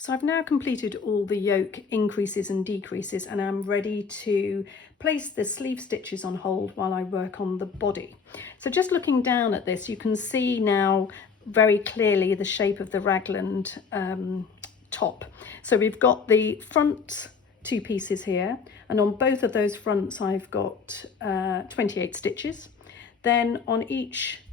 So I've now completed all the yoke increases and decreases, and I'm ready to place the sleeve stitches on hold while I work on the body. So just looking down at this, you can see now very clearly the shape of the raglan top. So we've got the front two pieces here, and on both of those fronts I've got 28 stitches. Then on each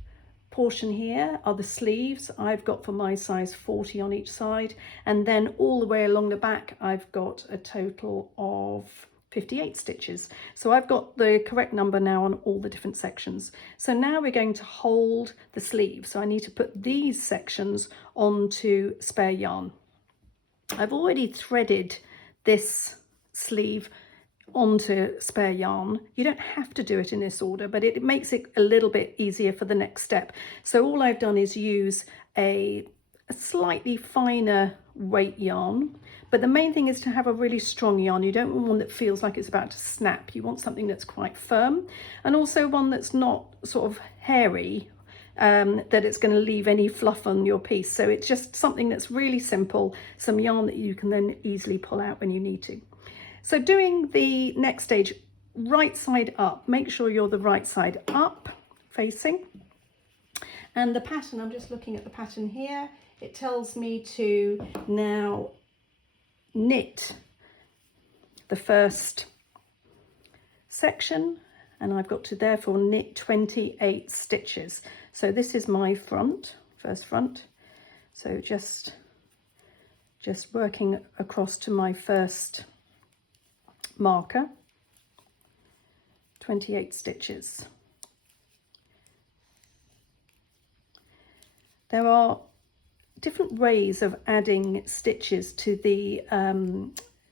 portion here are the sleeves. I've got, for my size, 40 on each side, and then all the way along the back I've got a total of 58 stitches. So I've got the correct number now on all the different sections. So now we're going to hold the sleeve. So I need to put these sections onto spare yarn. I've already threaded this sleeve onto spare yarn. You don't have to do it in this order, but it makes it a little bit easier for the next step. So all I've done is use a slightly finer weight yarn, but the main thing is to have a really strong yarn. You don't want one that feels like it's about to snap. You want something that's quite firm, and also one that's not sort of hairy, that it's going to leave any fluff on your piece. So it's just something that's really simple, some yarn that you can then easily pull out when you need to. So doing the next stage, right side up, make sure you're the right side up facing. And the pattern, I'm just looking at the pattern here, it tells me to now knit the first section, and I've got to therefore knit 28 stitches. So this is my front, first front. So just working across to my first marker, 28 stitches. There are different ways of adding stitches to the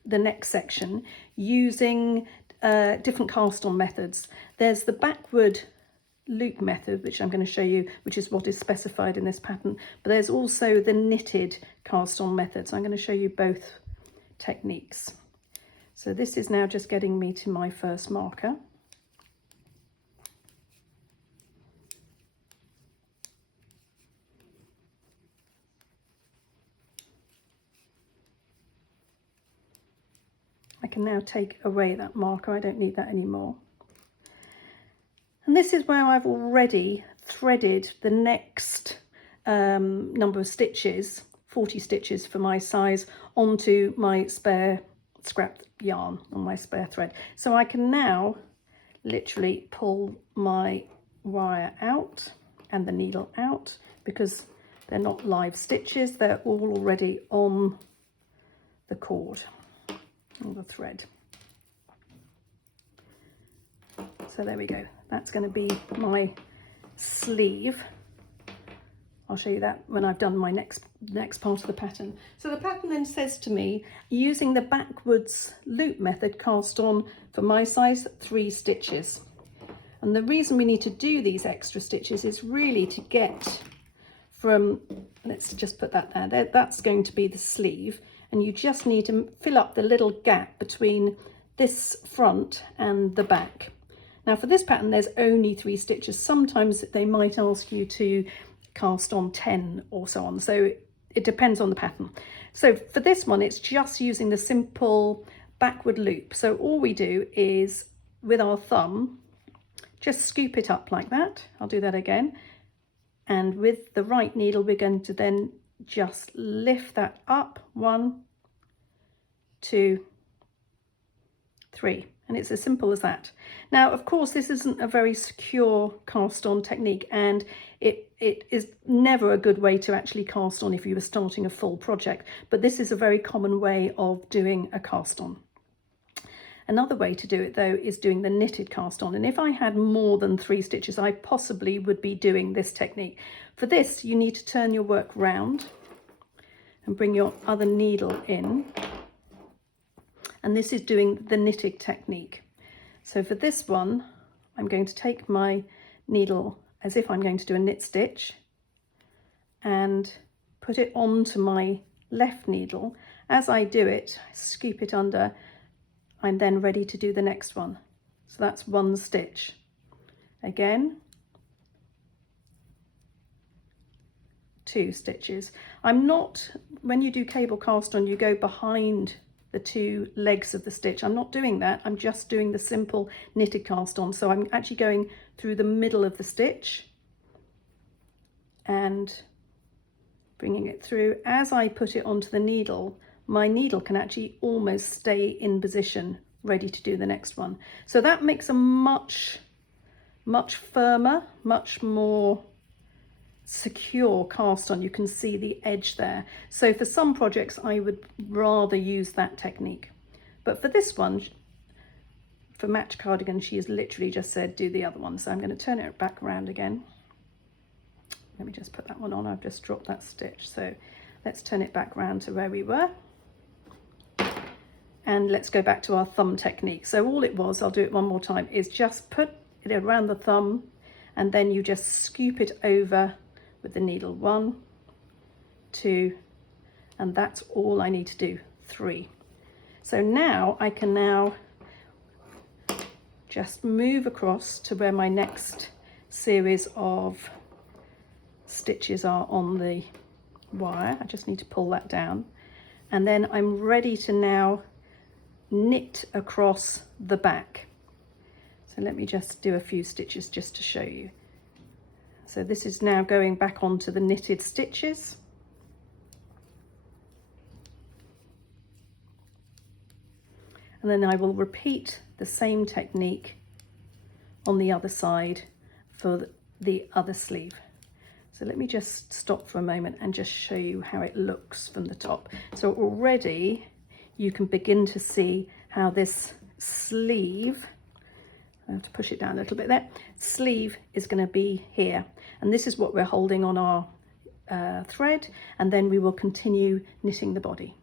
next section using different cast on methods. There's the backward loop method, which I'm going to show you, which is what is specified in this pattern, but there's also the knitted cast on method. So I'm going to show you both techniques. So this is now just getting me to my first marker. I can now take away that marker. I don't need that anymore. And this is where I've already threaded the next number of stitches, 40 stitches for my size, onto my spare scrap yarn on my spare thread. So I can now literally pull my wire out and the needle out, because they're not live stitches, they're all already on the cord, on the thread. So there we go, that's going to be my sleeve. I'll show you that when I've done my next part of the pattern. So the pattern then says to me, using the backwards loop method, cast on, for my size, 3 stitches. And the reason we need to do these extra stitches is really to get from, let's just put that there, that's going to be the sleeve, and you just need to fill up the little gap between this front and the back. Now for this pattern there's only 3 stitches. Sometimes they might ask you to cast on 10 or so on, so it depends on the pattern. So for this one it's just using the simple backward loop. So all we do is, with our thumb, just scoop it up like that. I'll do that again, and with the right needle we're going to then just lift that up, 1, 2, 3, and it's as simple as that. Now of course this isn't a very secure cast on technique, and it is never a good way to actually cast on if you were starting a full project, but this is a very common way of doing a cast on. Another way to do it though is doing the knitted cast on, and if I had more than 3 stitches I possibly would be doing this technique. For this you need to turn your work round and bring your other needle in, and this is doing the knitted technique. So for this one I'm going to take my needle as if I'm going to do a knit stitch and put it onto my left needle. As I do it, I scoop it under. I'm then ready to do the next one. So that's 1 stitch. Again, 2 stitches. I'm not, when you do cable cast on, you go behind the 2 legs of the stitch. I'm not doing that, I'm just doing the simple knitted cast on. So I'm actually going through the middle of the stitch and bringing it through. As I put it onto the needle, my needle can actually almost stay in position, ready to do the next one. So that makes a much firmer, much more secure cast on. You can see the edge there. So for some projects I would rather use that technique, but for this one, for Match Cardigan, she has literally just said do the other one. So I'm going to turn it back around again. Let me just put that one on. I've just dropped that stitch, so let's turn it back round to where we were, and let's go back to our thumb technique. So all it was, I'll do it one more time, is just put it around the thumb and then you just scoop it over with the needle. 1, 2, and that's all I need to do. 3. So now I can now just move across to where my next series of stitches are on the wire. I just need to pull that down, and then I'm ready to now knit across the back. So let me just do a few stitches just to show you. So this is now going back onto the knitted stitches. And then I will repeat the same technique on the other side for the other sleeve. So let me just stop for a moment and just show you how it looks from the top. So already you can begin to see how this sleeve, I have to push it down a little bit there, sleeve is going to be here. And this is what we're holding on our thread, and then we will continue knitting the body.